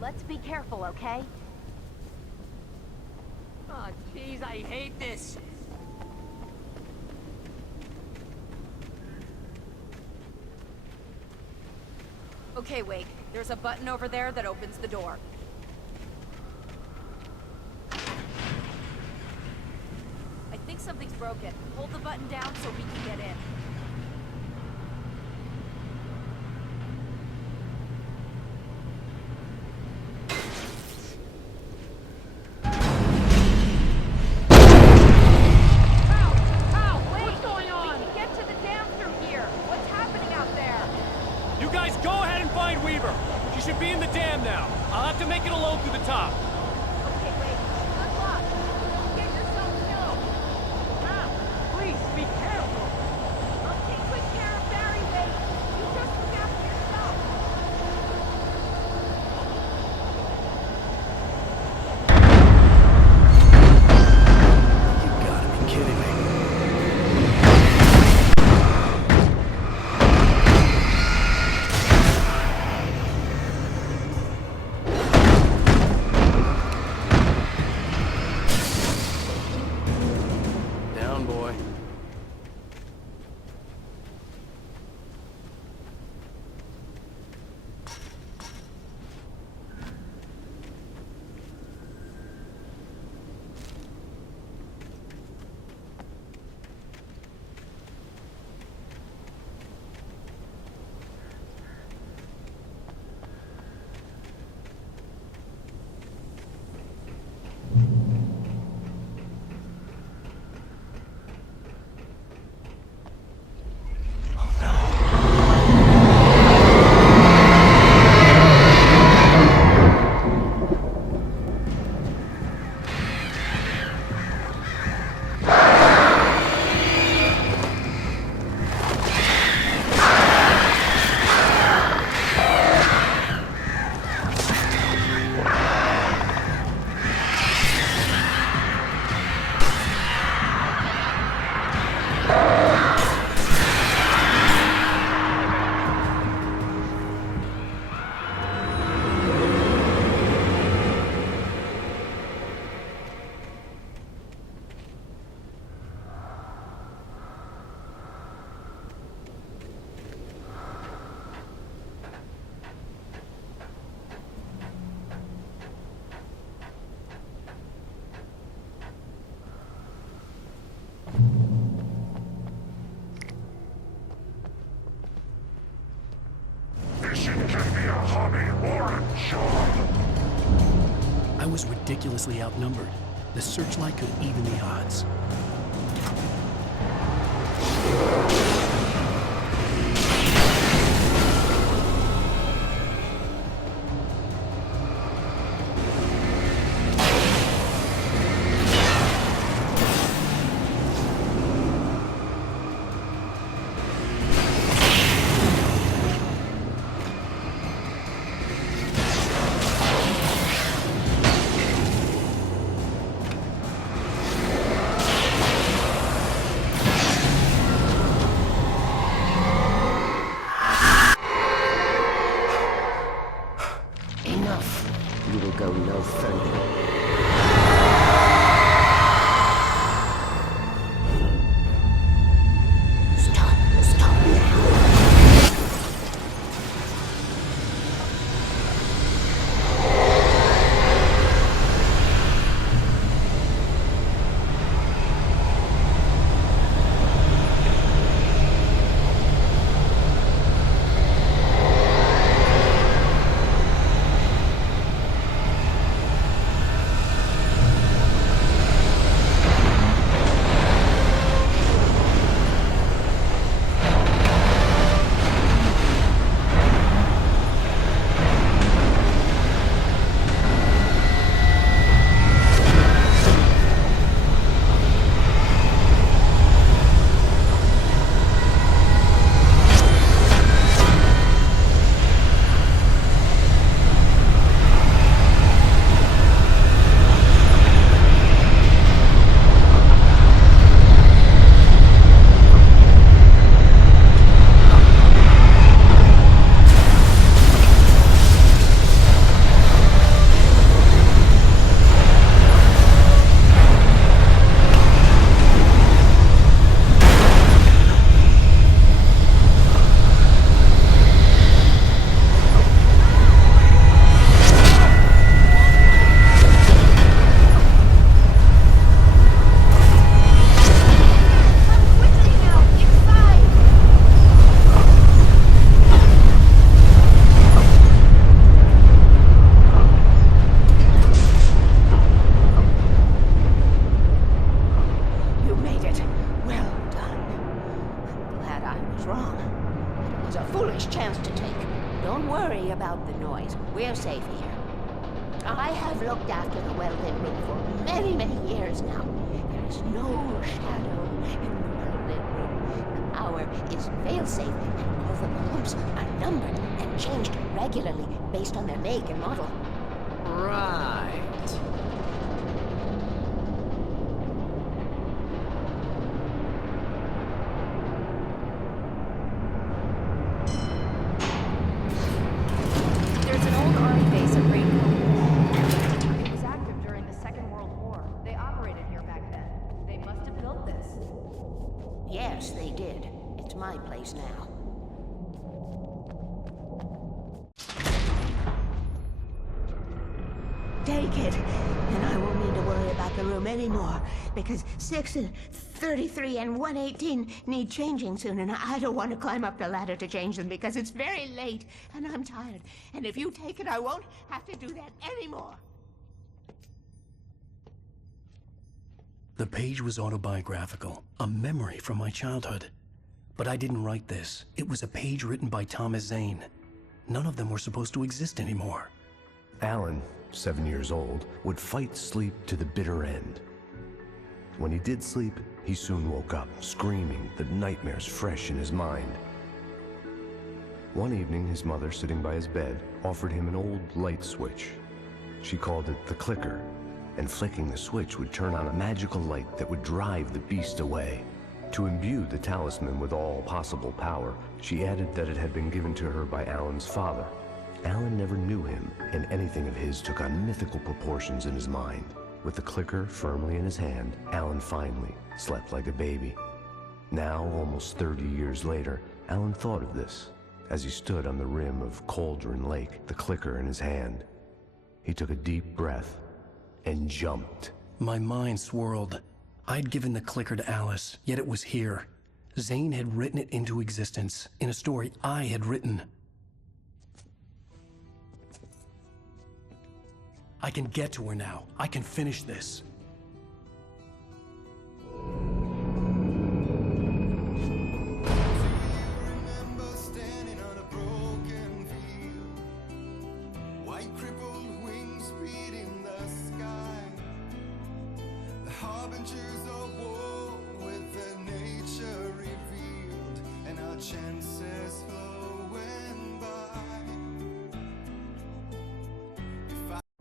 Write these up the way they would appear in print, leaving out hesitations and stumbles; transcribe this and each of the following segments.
Let's be careful, okay? Oh, jeez, I hate this. Okay, Wake. There's a button over there that opens the door. I think something's broken. Hold the button down so we can get in. She should be in the dam now. I'll have to make it alone through the top. Okay, wait. Good luck. Get yourself killed. Now, please be careful. I'll take good care of Barry, Wade. You just look after yourself. You gotta be kidding me. Boy. I was ridiculously outnumbered. The searchlight could even the odds. We're safe here. I have looked after the well-lit room for many, many years now. There is no shadow in the well-lit room. The hour is fail-safe, and all the bulbs are numbered and changed regularly based on their make and model. Right. There's an old army base at Rainbow. It was active during the Second World War. They operated here back then. They must have built this. Yes, they did. It's my place now. Take it, and I won't need to worry about the room anymore, because 6 and 33 and 118 need changing soon, and I don't want to climb up the ladder to change them because it's very late, and I'm tired. And if you take it, I won't have to do that anymore. The page was autobiographical, a memory from my childhood. But I didn't write this. It was a page written by Thomas Zane. None of them were supposed to exist anymore. Alan, 7 years old, would fight sleep to the bitter end. When he did sleep, he soon woke up, screaming, the nightmares fresh in his mind. One evening, his mother, sitting by his bed, offered him an old light switch. She called it the clicker, and flicking the switch would turn on a magical light that would drive the beast away. To imbue the talisman with all possible power, she added that it had been given to her by Alan's father. Alan never knew him, and anything of his took on mythical proportions in his mind. With the clicker firmly in his hand, Alan finally slept like a baby. Now, almost 30 years later, Alan thought of this as he stood on the rim of Cauldron Lake, the clicker in his hand. He took a deep breath and jumped. My mind swirled. I'd given the clicker to Alice, yet it was here. Zane had written it into existence, in a story I had written. I can get to her now. I can finish this. Remember standing on a broken field, white crippled wings beating the sky, the harbingers of war with their nature revealed, and our chances flowing by.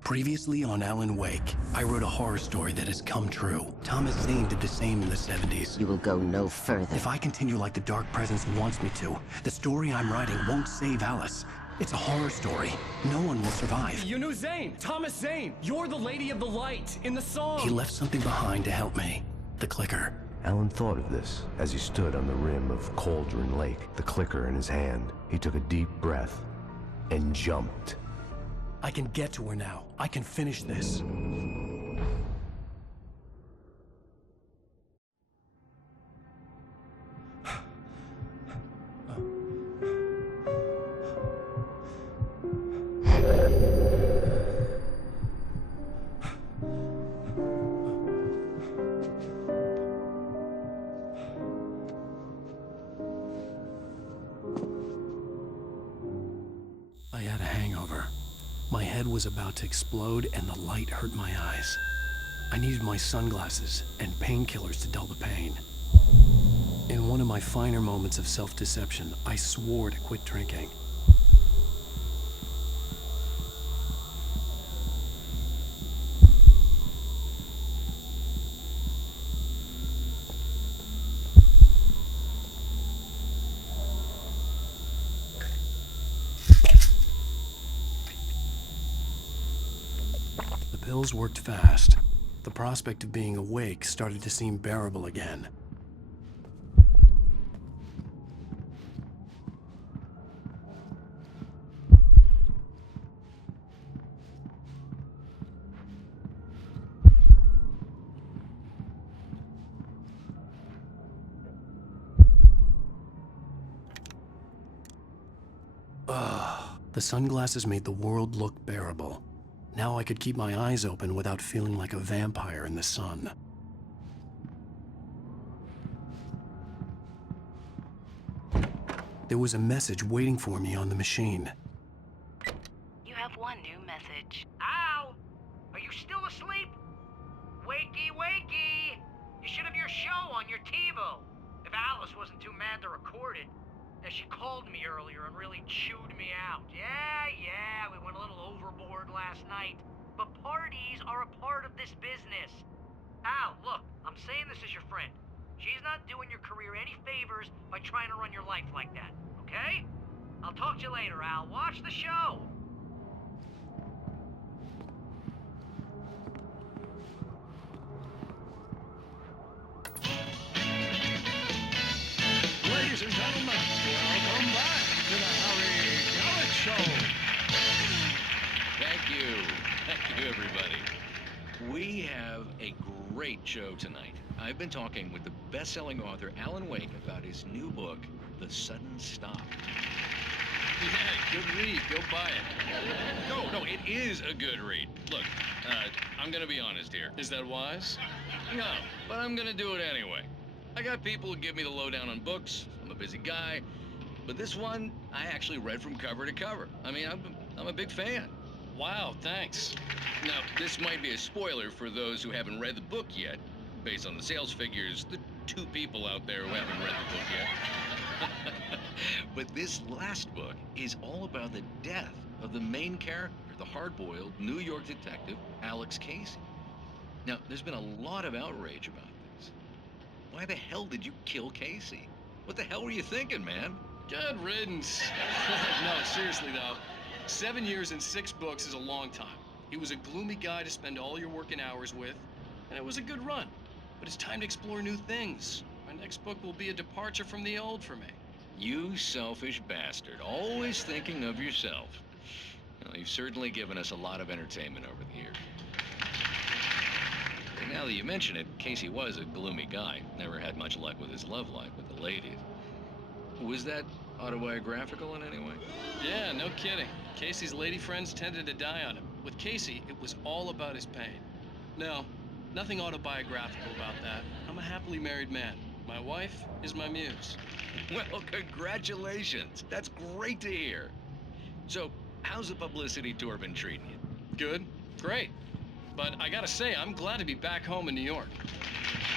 Previously on Alan Wake, I wrote a horror story that has come true. Thomas Zane did the same in the 70s. You will go no further. If I continue like the Dark Presence wants me to, the story I'm writing won't save Alice. It's a horror story. No one will survive. You knew Zane! Thomas Zane! You're the Lady of the Light in the song! He left something behind to help me. The clicker. Alan thought of this as he stood on the rim of Cauldron Lake, the clicker in his hand. He took a deep breath and jumped. I can get to her now. I can finish this. I had a hangover. My head was about to explode and the light hurt my eyes. I needed my sunglasses and painkillers to dull the pain. In one of my finer moments of self-deception, I swore to quit drinking. The pills worked fast. The prospect of being awake started to seem bearable again. The sunglasses made the world look bearable. Now I could keep my eyes open without feeling like a vampire in the sun. There was a message waiting for me on the machine. You have one still asleep? Wakey, wakey! You should have your show on your TiVo. If Alice wasn't too mad to record it. Yeah, she called me earlier and really chewed me out. Yeah, we went a little overboard last night. But parties are a part of this business. Al, look, I'm saying this as your friend. She's not doing your career any favors by trying to run your life like that, okay? I'll talk to you later, Al. Watch the show. Ladies and gentlemen, welcome back to the Harry Gallic Show. Thank you. Thank you, everybody. We have a great show tonight. I've been talking with the best-selling author Alan Wake about his new book, The Sudden Stop. Yeah, good read. Go buy it. No, it is a good read. Look, I'm gonna be honest here. Is that wise? No, but I'm gonna do it anyway. I got people who give me the lowdown on books. I'm a busy guy. But this one, I actually read from cover to cover. I mean, I'm a big fan. Wow, thanks. Now, this might be a spoiler for those who haven't read the book yet. Based on the sales figures, the 2 people out there who haven't read the book yet. But this last book is all about the death of the main character, the hard-boiled New York detective, Alex Casey. Now, there's been a lot of outrage about this. Why the hell did you kill Casey? What the hell were you thinking, man? Good riddance. No, seriously though, 7 years and 6 books is a long time. He was a gloomy guy to spend all your working hours with, and it was a good run. But it's time to explore new things. My next book will be a departure from the old for me. You selfish bastard, always thinking of yourself. Well, you've certainly given us a lot of entertainment over the years. And now that you mention it, Casey was a gloomy guy. Never had much luck with his love life with the ladies. Was that autobiographical in any way? Yeah, no kidding. Casey's lady friends tended to die on him. With Casey, it was all about his pain. No, nothing autobiographical about that. I'm a happily married man. My wife is my muse. Well, congratulations. That's great to hear. So, how's the publicity tour been treating you? Good, great. But I gotta say, I'm glad to be back home in New York.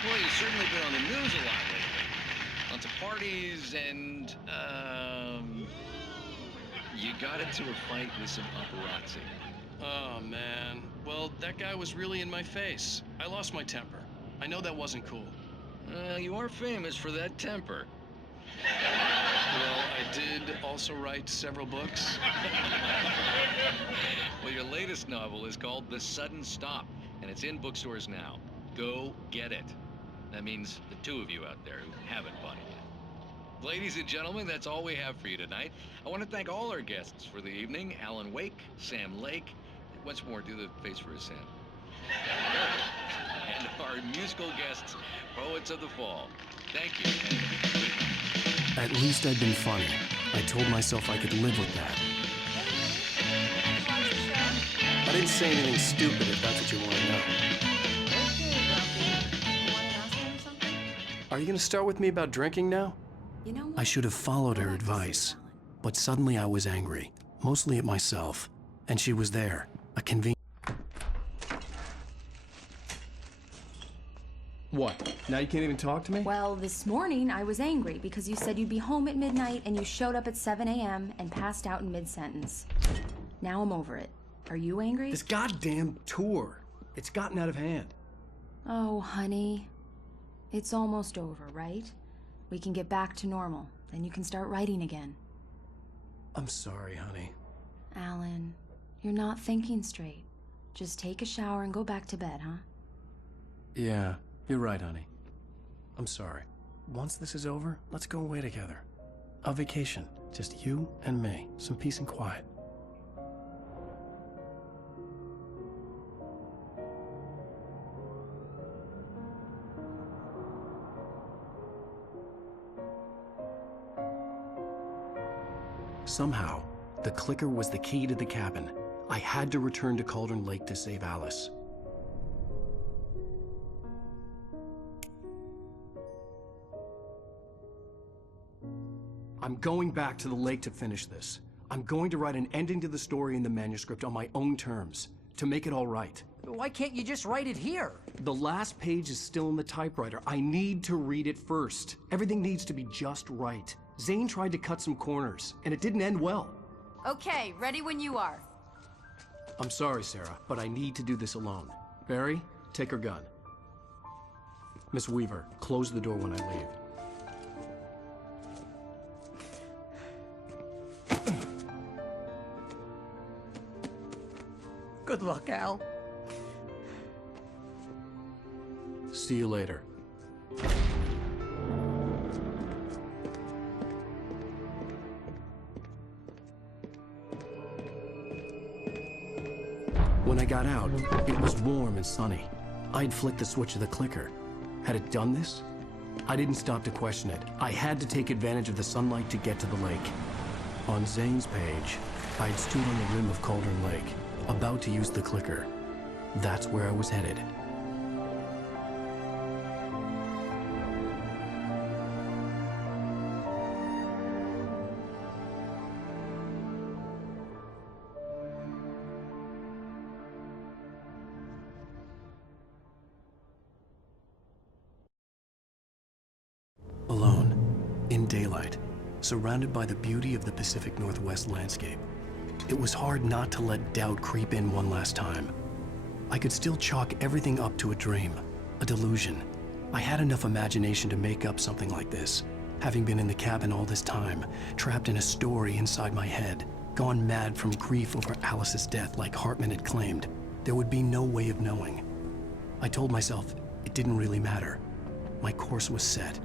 Well, you've certainly been on the news a lot lately. Lots of parties and, you got into a fight with some paparazzi. Oh, man. Well, that guy was really in my face. I lost my temper. I know that wasn't cool. You are famous for that temper. Well, I did also write several books. Well, your latest novel is called The Sudden Stop, and it's in bookstores now. Go get it. That means the 2 of you out there who haven't bought it yet. Ladies and gentlemen, that's all we have for you tonight. I want to thank all our guests for the evening. Alan Wake, Sam Lake. Once more, do the face for a Sam. And our musical guests, Poets of the Fall. Thank you. And good night. At least I'd been funny. I told myself I could live with that. I didn't say anything stupid, if that's what you want to know. Okay, Grumpy. You want to ask him something? Are you gonna start with me about drinking now? You know what? I should have followed her advice, but suddenly I was angry, mostly at myself, and she was there, a convenient. What? Now you can't even talk to me? Well, this morning I was angry because you said you'd be home at midnight and you showed up at 7 a.m. and passed out in mid-sentence. Now I'm over it. Are you angry? This goddamn tour. It's gotten out of hand. Oh, honey. It's almost over, right? We can get back to normal. Then you can start writing again. I'm sorry, honey. Alan, you're not thinking straight. Just take a shower and go back to bed, huh? Yeah, you're right, honey. I'm sorry. Once this is over, let's go away together. A vacation. Just you and me. Some peace and quiet. Somehow, the clicker was the key to the cabin. I had to return to Cauldron Lake to save Alice. I'm going back to the lake to finish this. I'm going to write an ending to the story in the manuscript on my own terms, to make it all right. Why can't you just write it here? The last page is still in the typewriter. I need to read it first. Everything needs to be just right. Zane tried to cut some corners, and it didn't end well. Okay, ready when you are. I'm sorry, Sarah, but I need to do this alone. Barry, take her gun. Miss Weaver, close the door when I leave. Good luck, Al. See you later. When I got out, it was warm and sunny. I'd flicked the switch of the clicker. Had it done this? I didn't stop to question it. I had to take advantage of the sunlight to get to the lake. On Zane's page, I'd stood on the rim of Cauldron Lake, about to use the clicker. That's where I was headed. Alone, in daylight, surrounded by the beauty of the Pacific Northwest landscape. It was hard not to let doubt creep in one last time. I could still chalk everything up to a dream, a delusion. I had enough imagination to make up something like this, having been in the cabin all this time, trapped in a story inside my head, gone mad from grief over Alice's death like Hartman had claimed. There would be no way of knowing. I told myself it didn't really matter. My course was set.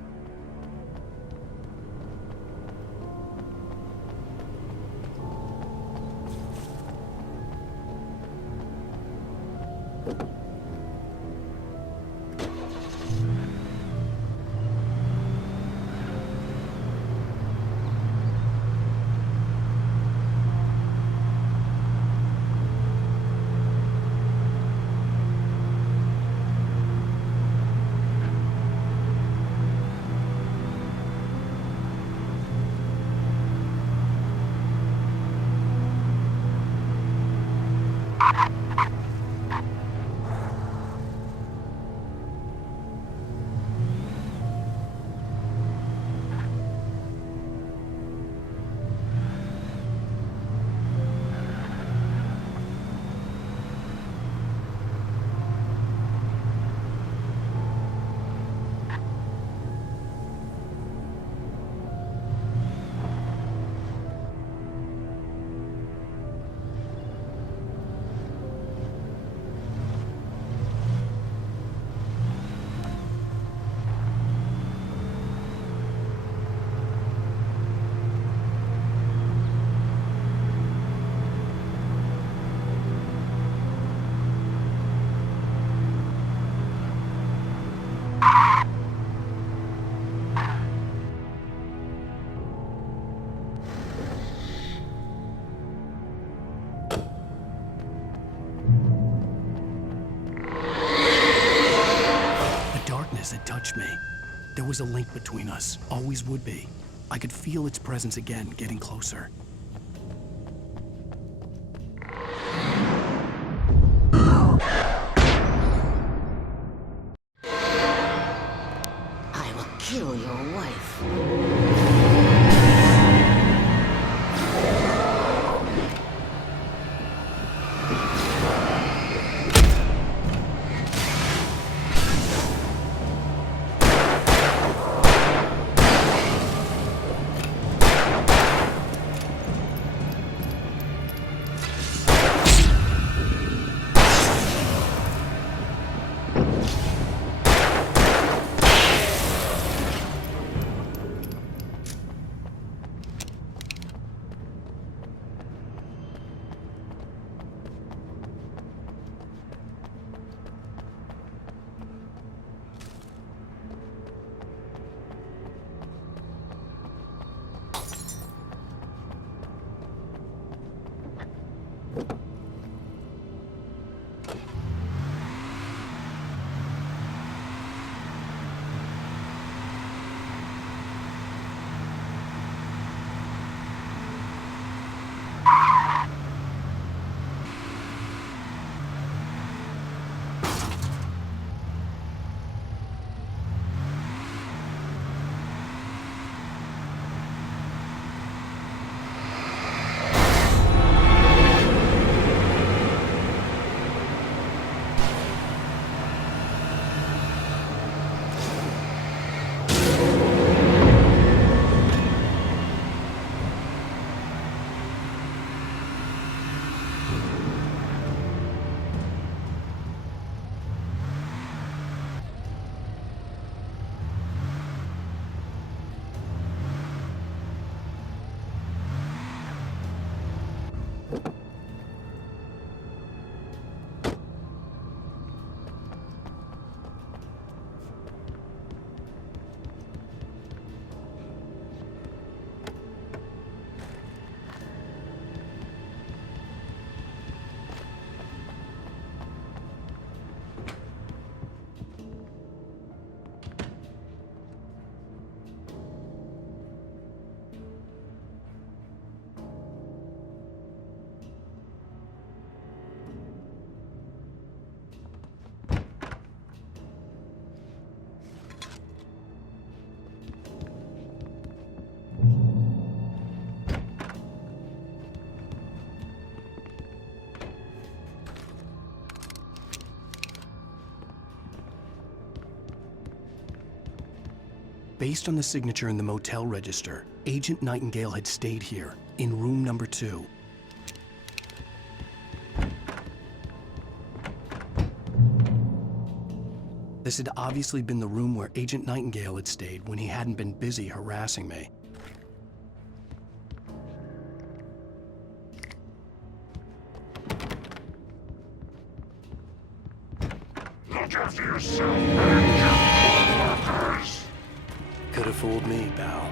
Had touched me. There was a link between us, always would be. I could feel its presence again, getting closer. I will kill your wife. Based on the signature in the motel register, Agent Nightingale had stayed here, in room number 2. This had obviously been the room where Agent Nightingale had stayed when he hadn't been busy harassing me. Look after yourself and your workers! Could have fooled me, pal.